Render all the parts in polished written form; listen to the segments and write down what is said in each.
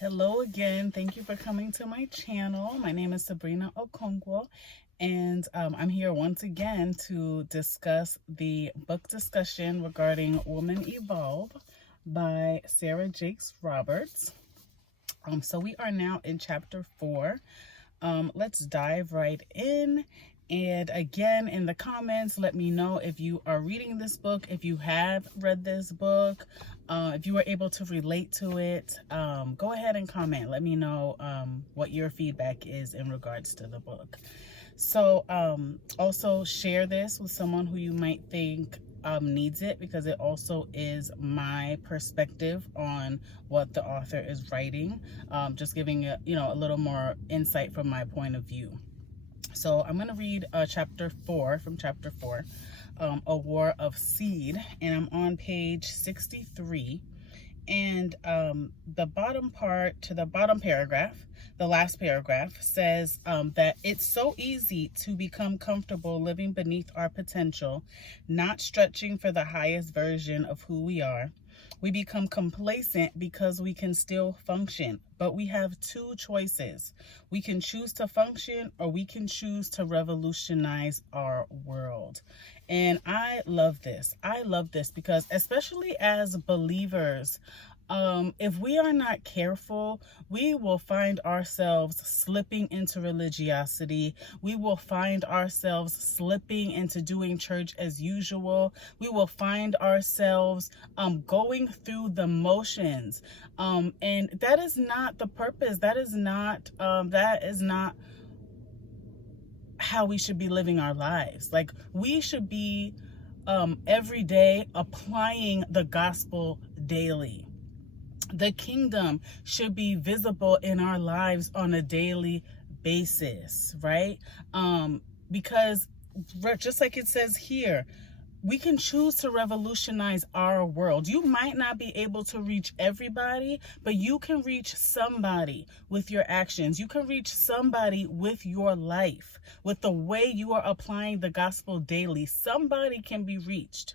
Hello again. Thank you for coming to my channel. My name is Sabrina Okonkwo, and I'm here once again to discuss the book discussion regarding Woman Evolve by Sarah Jakes Roberts. So we are now in chapter 4. Let's dive right in. And again, in the comments, let me know if you are reading this book, if you have read this book, if you were able to relate to it. Go ahead and comment. Let me know what your feedback is in regards to the book. So also share this with someone who you might think needs it, because it also is my perspective on what the author is writing, just giving a little more insight from my point of view. So I'm going to read chapter 4 from chapter 4, A War of Seed, and I'm on page 63. And the bottom part to the bottom paragraph, the last paragraph, says that it's so easy to become comfortable living beneath our potential, not stretching for the highest version of who we are. We become complacent because we can still function, but we have two choices. We can choose to function, or we can choose to revolutionize our world. And I love this. I love this because, especially as believers, if we are not careful, we will find ourselves slipping into religiosity. We will find ourselves slipping into doing church as usual. We will find ourselves going through the motions. And that is not the purpose. That is not how we should be living our lives. Like, we should be every day applying the gospel daily. The kingdom should be visible in our lives on a daily basis, right? Because just like it says here, we can choose to revolutionize our world. You might not be able to reach everybody, but you can reach somebody with your actions. You can reach somebody with your life, with the way you are applying the gospel daily. Somebody can be reached.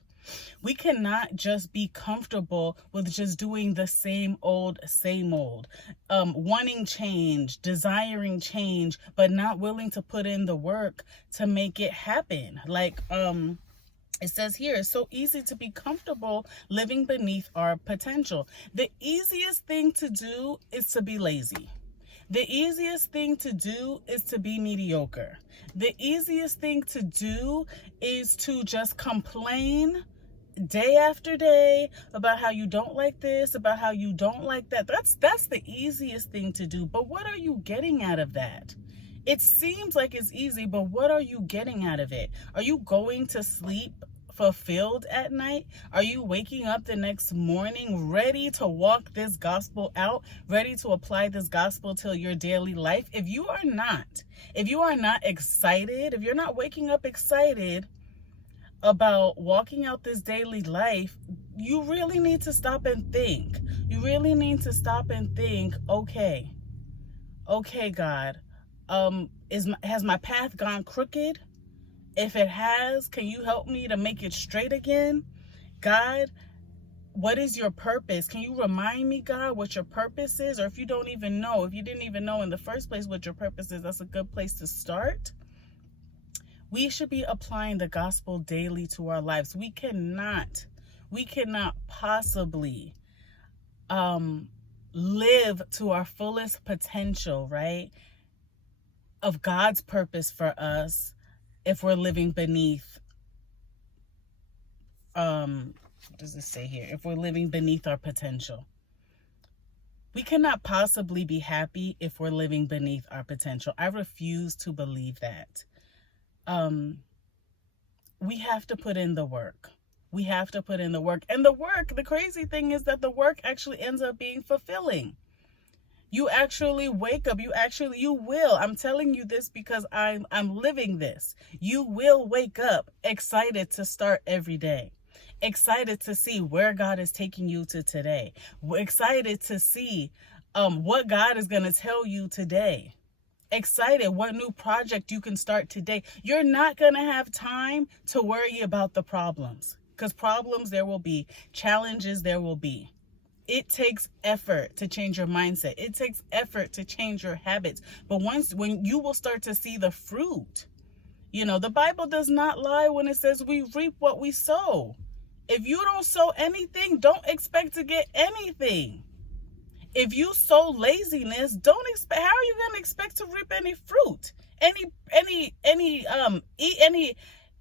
We cannot just be comfortable with just doing the same old, wanting change, desiring change, but not willing to put in the work to make it happen. Like, it says here, it's so easy to be comfortable living beneath our potential. The easiest thing to do is to be lazy. The easiest thing to do is to be mediocre. The easiest thing to do is to just complain day after day about how you don't like this, about how you don't like that. That's the easiest thing to do. But what are you getting out of that? It seems like it's easy, but what are you getting out of it? Are you going to sleep fulfilled at night? Are you waking up the next morning ready to walk this gospel out, ready to apply this gospel to your daily life? If you are not excited, if you're not waking up excited about walking out this daily life, you really need to stop and think. You really need to stop and think, okay, God, has my path gone crooked? If it has, can you help me to make it straight again? God, what is your purpose? Can you remind me, God, what your purpose is? Or if you didn't even know in the first place what your purpose is, that's a good place to start. We should be applying the gospel daily to our lives. We cannot possibly live to our fullest potential, right, of God's purpose for us if we're living beneath, what does it say here? If we're living beneath our potential. We cannot possibly be happy if we're living beneath our potential. I refuse to believe that. We have to put in the work. We have to put in the work. And the crazy thing is that the work actually ends up being fulfilling. You actually wake up. You will. I'm telling you this because I'm living this. You will wake up excited to start every day. Excited to see where God is taking you to today. Excited to see what God is going to tell you today. Excited what new project you can start today. You're not going to have time to worry about the problems, because problems there will be, challenges there will be. It takes effort to change your mindset. It takes effort to change your habits. But when you will start to see the fruit, the Bible does not lie when it says we reap what we sow. If you don't sow anything, don't expect to get anything. If you sow laziness, don't expect. How are you going to expect to reap any fruit? Eat any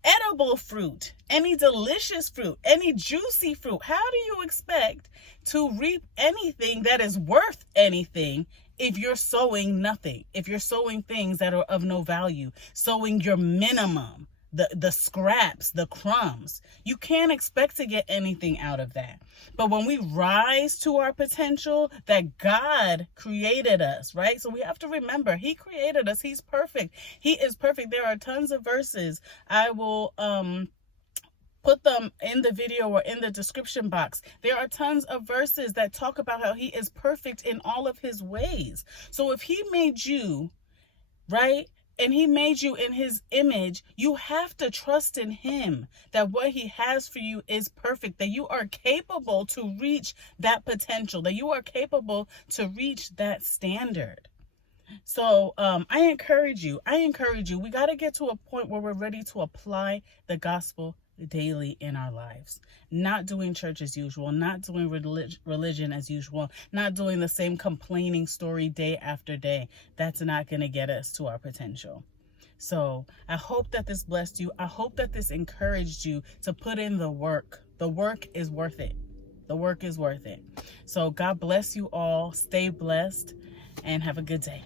edible fruit, any delicious fruit, any juicy fruit? How do you expect to reap anything that is worth anything if you're sowing nothing? If you're sowing things that are of no value, sowing your minimum, the scraps, the crumbs, you can't expect to get anything out of that. But when we rise to our potential that God created us, right? So we have to remember, he created us. He's perfect. He is perfect. There are tons of verses. I will put them in the video or in the description box. There are tons of verses that talk about how he is perfect in all of his ways. So if he made you, right, and he made you in his image, you have to trust in him that what he has for you is perfect, that you are capable to reach that potential, that you are capable to reach that standard. So I encourage you, we got to get to a point where we're ready to apply the gospel daily in our lives. Not doing church as usual, not doing religion as usual, not doing the same complaining story day after day. That's not going to get us to our potential. So I hope that this blessed you. I hope that this encouraged you to put in the work. The work is worth it. The work is worth it. So God bless you all. Stay blessed and have a good day.